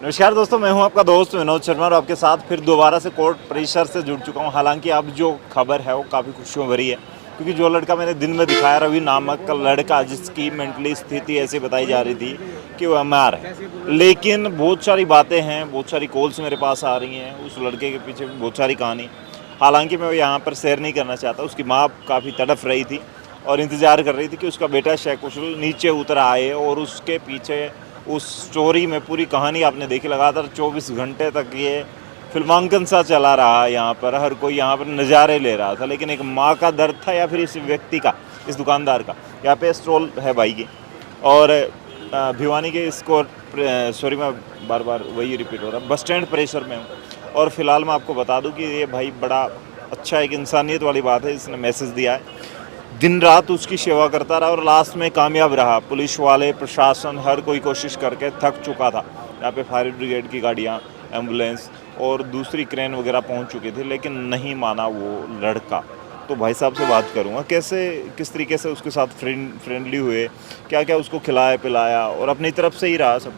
नमस्कार दोस्तों, मैं हूं आपका दोस्त विनोद शर्मा और आपके साथ फिर दोबारा से कोर्ट परिसर से जुड़ चुका हूं। हालांकि अब जो खबर है वो काफ़ी खुशियों भरी है, क्योंकि जो लड़का मैंने दिन में दिखाया, रवि नामक का लड़का, जिसकी मेंटली स्थिति ऐसी बताई जा रही थी कि वो एमआर है, लेकिन बहुत सारी बातें हैं, बहुत सारी कॉल्स मेरे पास आ रही हैं उस लड़के के पीछे बहुत सारी कहानी। हालांकि मैं यहाँ पर शेयर नहीं करना चाहता। उसकी माँ काफ़ी तड़फ रही थी और इंतज़ार कर रही थी कि उसका बेटा शेखुशल नीचे उतर आए, और उसके पीछे उस स्टोरी में पूरी कहानी आपने देखी। लगातार 24 घंटे तक ये फिल्मांकन सा चला रहा। यहाँ पर हर कोई यहाँ पर नज़ारे ले रहा था, लेकिन एक माँ का दर्द था या फिर इस व्यक्ति का, इस दुकानदार का। यहाँ पे स्टॉल है भाई की, और भिवानी के इसको सॉरी, मैं बार बार वही रिपीट हो रहा, बस स्टैंड परिसर में हूँ। और फिलहाल मैं आपको बता दूँ कि ये भाई बड़ा अच्छा, एक इंसानियत वाली बात है, इसने मैसेज दिया है। दिन रात उसकी सेवा करता रहा और लास्ट में कामयाब रहा। पुलिस वाले, प्रशासन, हर कोई कोशिश करके थक चुका था। यहाँ पे फायर ब्रिगेड की गाड़ियाँ, एम्बुलेंस और दूसरी क्रेन वगैरह पहुँच चुकी थी, लेकिन नहीं माना वो लड़का। तो भाई साहब से बात करूँगा, कैसे किस तरीके से उसके साथ फ्रेंडली हुए, क्या क्या उसको खिलाया पिलाया, और अपनी तरफ से ही रहा सब।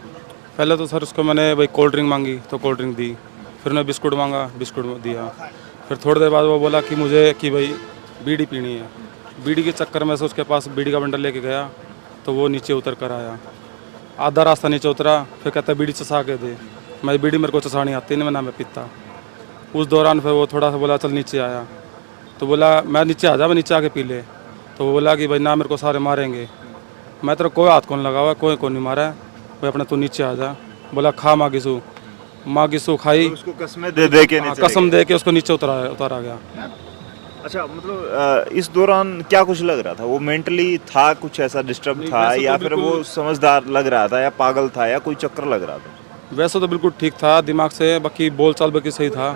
पहले तो सर उसको मैंने भाई कोल्ड ड्रिंक मांगी तो कोल्ड ड्रिंक दी, फिर उन्हें बिस्कुट मांगा, बिस्कुट दिया। फिर थोड़ी देर बाद वो बोला कि मुझे कि भाई बीड़ी पीनी है। बीड़ी के चक्कर में से उसके पास बीड़ी का बंडल लेके गया, तो वो नीचे उतर कर आया। आधा रास्ता नीचे उतरा, फिर कहता बीड़ी चसा के दे। मैं बीड़ी मेरे को चसानी आती नहीं, मैं पीता। उस दौरान फिर वो थोड़ा सा बोला चल नीचे आया, तो बोला मैं नीचे आ जा, मैं नीचे आके पी ले। तो वो बोला कि भाई ना, मेरे को सारे मारेंगे। मैं तेरा कोई हाथ कौन लगा हुआ, कोई कौन नहीं मारा है भाई, अपने तू नीचे आ जा। बोला खा मागिसू खाई, उसको कसमें दे के नीचे कसम दे के उसको नीचे उतारा गया। अच्छा, मतलब इस दौरान क्या कुछ लग रहा था? वो मेंटली था, कुछ ऐसा डिस्टर्ब था, वैसे तो या फिर वो समझदार लग रहा था, या पागल था, या कोई चक्कर लग रहा था? वैसे तो बिल्कुल ठीक था दिमाग से, बाकी बोलचाल बाकी सही था,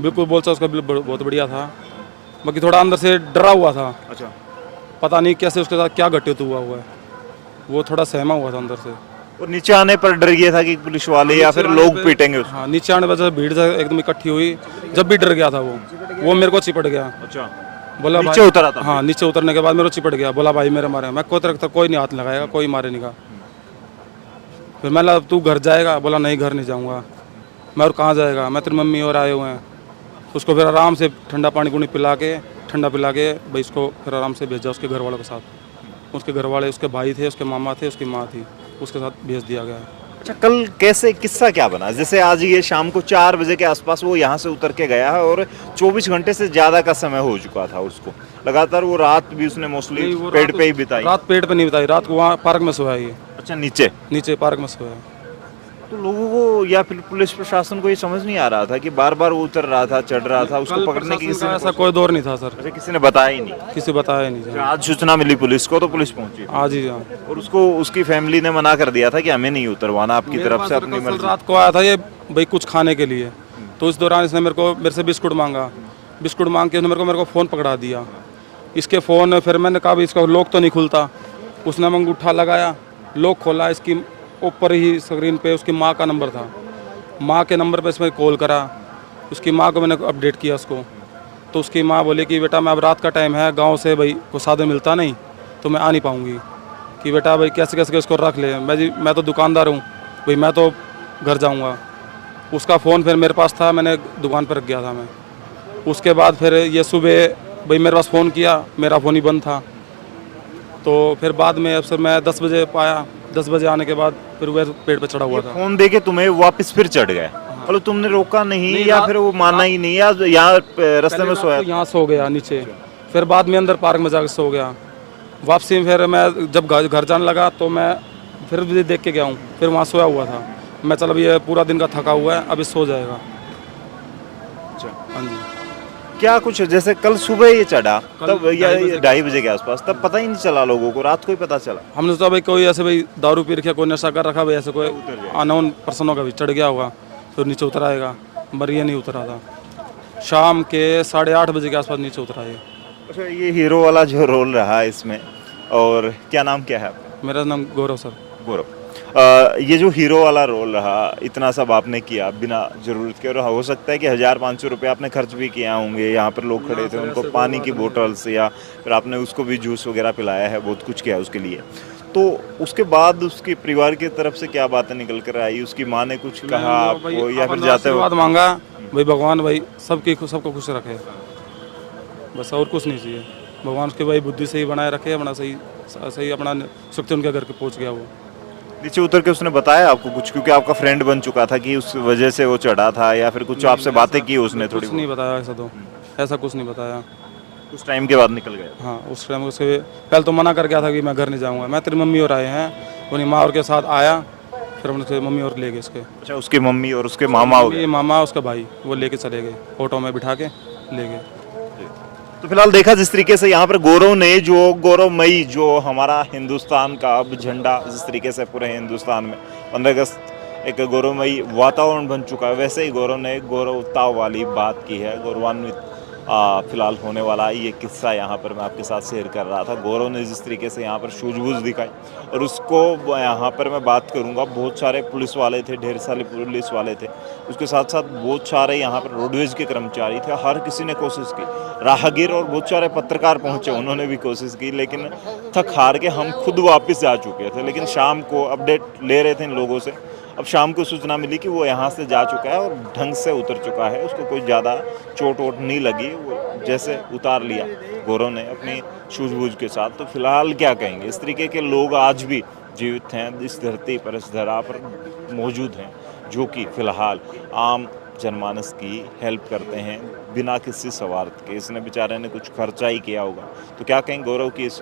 बिल्कुल बोलचाल उसका बहुत बढ़िया था। बाकी थोड़ा अंदर से डरा हुआ था, अच्छा, पता नहीं कैसे उसके साथ क्या घटित हुआ है, वो थोड़ा सहमा हुआ था अंदर से। और नीचे आने पर डर गया था कि पुलिस वाले या फिर लोग पीटेंगे उसको? हाँ, नीचे आने पर भीड़ एकदम इकट्ठी हुई, जब भी डर गया था वो मेरे को चिपट गया। अच्छा, बोला नीचे भाई, उतरा था? हाँ, नीचे उतरने के बाद मेरे को चिपट गया। बोला भाई मेरे मारे। मैं कोई नहीं हाथ लगाएगा, कोई मारे नहीं का। फिर मैं लगा तू घर जाएगा? बोला नहीं, घर नहीं जाऊँगा मैं। और कहाँ जाएगा, मैं तेरी मम्मी और आए हुए हैं। उसको फिर आराम से ठंडा पानी पुनी पिला के भाई इसको फिर आराम से भेजा उसके घर वालों के साथ। उसके घर वाले, उसके भाई थे, उसके मामा थे, उसकी माँ थी, उसके साथ भेज दिया गया। अच्छा, कल कैसे किस्सा क्या बना? जैसे आज ये शाम को 4 बजे के आसपास वो यहाँ से उतर के गया है, और 24 घंटे से ज़्यादा का समय हो चुका था उसको। लगातार वो रात भी उसने मोस्टली पेड़ पे ही बिताई। रात पेड़ पे नहीं बिताई, रात को वहाँ पार्क में सोया ये। अच्छा, नीचे पार्क में सोया। तो लोगों को या फिर पुलिस प्रशासन को ये समझ नहीं आ रहा था कि बार बार वो उतर रहा था, चढ़ रहा था, उसको पकड़ने की किसी ने ऐसा कोई दौर नहीं था सर, अच्छा, किसी ने बताया ही नहीं? किसी बताया नहीं अच्छा, आज सूचना मिली पुलिस को तो पुलिस पहुंची आज ही। हाँ, और उसको उसकी फैमिली ने मना कर दिया था कि हमें नहीं उतरवाना आपकी तरफ से, अपनी कल मर्जी। रात को आया था ये भाई कुछ खाने के लिए, तो इस दौरान इसने मेरे से बिस्कुट मांगा। बिस्कुट मांग के उसने मेरे को फ़ोन पकड़ा दिया। इसके फ़ोन फिर मैंने कहा भी इसका लॉक तो नहीं खुलता। उसने अंगूठा लगाया, लॉक खोला, इसकी ऊपर ही स्क्रीन पे उसकी माँ का नंबर था। माँ के नंबर पे इसमें कॉल करा, उसकी माँ को मैंने अपडेट किया उसको। तो उसकी माँ बोली कि बेटा मैं अब रात का टाइम है, गांव से भाई को साधन मिलता नहीं, तो मैं आ नहीं पाऊँगी। कि बेटा भाई कैसे कैसे इसको रख ले। मैं तो दुकानदार हूँ भाई, मैं तो घर जाऊँगा। उसका फ़ोन फिर मेरे पास था, मैंने दुकान पर रख गया था मैं। उसके बाद फिर ये सुबह भाई मेरे पास फ़ोन किया, मेरा फ़ोन ही बंद था। तो फिर बाद में अफसर मैं 10 बजे पाया, 10 बजे आने के बाद फिर वह पेड़ पे चढ़ा हुआ था। फोन दे के तुम्हें वापस फिर चढ़ गए? मतलब तुमने रोका नहीं या फिर वो माना ही नहीं, या यहाँ रास्ते में सोया? यहाँ सो गया नीचे, फिर बाद में अंदर पार्क में जाकर सो गया। वापसी में फिर मैं जब घर जाने लगा तो मैं फिर भी देख के गया हूँ, फिर वहाँ सोया हुआ था। मैं चल अब ये पूरा दिन का थका हुआ है, अभी सो जाएगा। अच्छा, हाँ जी। क्या कुछ जैसे कल सुबह ये चढ़ा तब, या 2:30 बजे के आसपास, तब पता ही नहीं चला लोगों को? रात को ही पता चला? हमने सोचा भाई कोई ऐसे भाई दारू पी रखा, कोई नशा कर रखा भाई, ऐसे कोई अननोन पर्सनों का भी चढ़ गया होगा तो नीचे उतर आएगा, पर ये नहीं उतरा था। शाम के 8:30 बजे के आसपास नीचे उतरा ये। अच्छा, ये हीरो वाला जो रोल रहा इसमें, और क्या नाम क्या है आपका? मेरा नाम गौरव सर। गौरव। ये जो हीरो वाला रोल रहा, इतना सब आपने किया बिना जरूरत के, और हो सकता है कि 1500 रुपये आपने खर्च भी किया होंगे। यहाँ पर लोग खड़े थे, उनको पानी की बोतल्स, या फिर आपने उसको भी जूस वगैरह पिलाया है, बहुत कुछ किया उसके लिए। तो उसके बाद उसके परिवार की तरफ से क्या बातें निकल कर आई? उसकी माँ ने कुछ कहा आपको या फिर जाते आशीर्वाद वक्त? मांगा भाई, भगवान भाई सबको खुश रखे, बस और कुछ नहीं चाहिए। भगवान उसके भाई बुद्धि सही बनाए रखे, अपना सही सही अपना सुख से उनके घर के पहुंच गया वो। नीचे उतर के उसने बताया आपको कुछ, क्योंकि आपका फ्रेंड बन चुका था, कि उस वजह से वो चढ़ा था, या फिर कुछ आपसे बातें की उसने थोड़ी कुछ नहीं बताया ऐसा, तो ऐसा कुछ नहीं बताया। कुछ टाइम के बाद निकल गया? हाँ, उस टाइम उसके पहले तो मना कर गया था कि मैं घर नहीं जाऊँगा, मैं तेरी मम्मी और आए हैं, उन्हीं माँ और के साथ आया, फिर हम उसके मम्मी और ले गए उसके। अच्छा, उसकी मम्मी और उसके मामा हो गए। ये मामा उसका भाई वो लेके चले गए, ऑटो में बिठा के ले गए। तो फिलहाल देखा जिस तरीके से यहाँ पर गौरव ने, जो गौरवमयी जो हमारा हिंदुस्तान का अब झंडा जिस तरीके से पूरे हिंदुस्तान में 15 अगस्त एक गौरवमयी वातावरण बन चुका है, वैसे ही गौरव ने गौरवता वाली बात की है। गौरवान्वित फिलहाल होने वाला ये किस्सा यहाँ पर मैं आपके साथ शेयर कर रहा था। गौरव ने जिस तरीके से यहाँ पर सूझबूझ दिखाई, और उसको यहाँ पर मैं बात करूँगा, बहुत सारे पुलिस वाले थे, ढेर सारे पुलिस वाले थे, उसके साथ साथ बहुत सारे यहाँ पर रोडवेज के कर्मचारी थे, हर किसी ने कोशिश की, राहगीर और बहुत सारे पत्रकार पहुँचे, उन्होंने भी कोशिश की, लेकिन थक हार के हम खुद वापस जा चुके थे। लेकिन शाम को अपडेट ले रहे थे इन लोगों से, अब शाम को सूचना मिली कि वो यहाँ से जा चुका है और ढंग से उतर चुका है, उसको कोई ज़्यादा चोट वोट नहीं लगी, वो जैसे उतार लिया गौरव ने अपनी सूझबूझ के साथ। तो फिलहाल क्या कहेंगे, इस तरीके के लोग आज भी जीवित हैं इस धरती पर, इस धरा पर मौजूद हैं, जो कि फिलहाल आम जनमानस की हेल्प करते हैं बिना किसी स्वार्थ के। इसने बेचारे ने कुछ खर्चा ही किया होगा। तो क्या कहेंगे गौरव की इस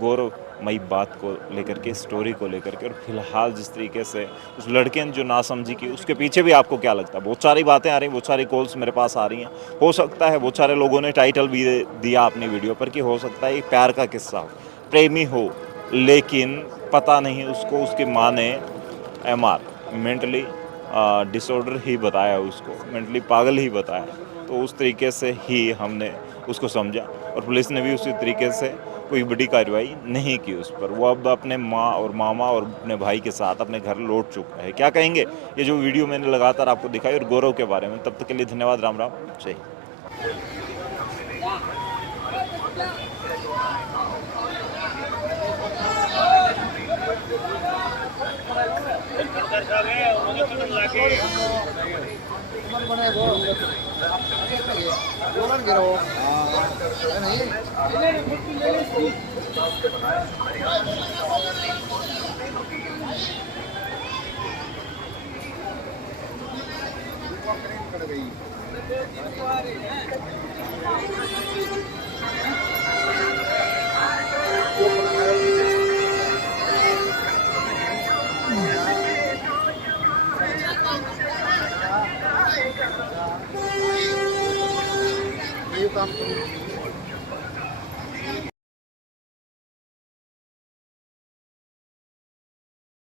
गौरवमयी बात को लेकर के, स्टोरी को लेकर के, और फिलहाल जिस तरीके से उस लड़के ने जो नासमझी की, उसके पीछे भी आपको क्या लगता है? बहुत सारी बातें आ रही हैं, बहुत सारी कॉल्स मेरे पास आ रही हैं। हो सकता है बहुत सारे लोगों ने टाइटल भी दिया अपनी वीडियो पर कि हो सकता है एक प्यार का किस्सा हो, प्रेमी हो, लेकिन पता नहीं उसको उसकी माँ ने MR मेंटली डिसऑर्डर ही बताया, उसको मेंटली पागल ही बताया। तो उस तरीके से ही हमने उसको समझा, और पुलिस ने भी उसी तरीके से कोई बड़ी कार्रवाई नहीं की उस पर। वो अब अपने माँ और मामा और अपने भाई के साथ अपने घर लौट चुका है। क्या कहेंगे ये जो वीडियो मैंने लगातार आपको दिखाई और गौरव के बारे में? तब तक के लिए धन्यवाद, राम राम, जय हिंद। ये काम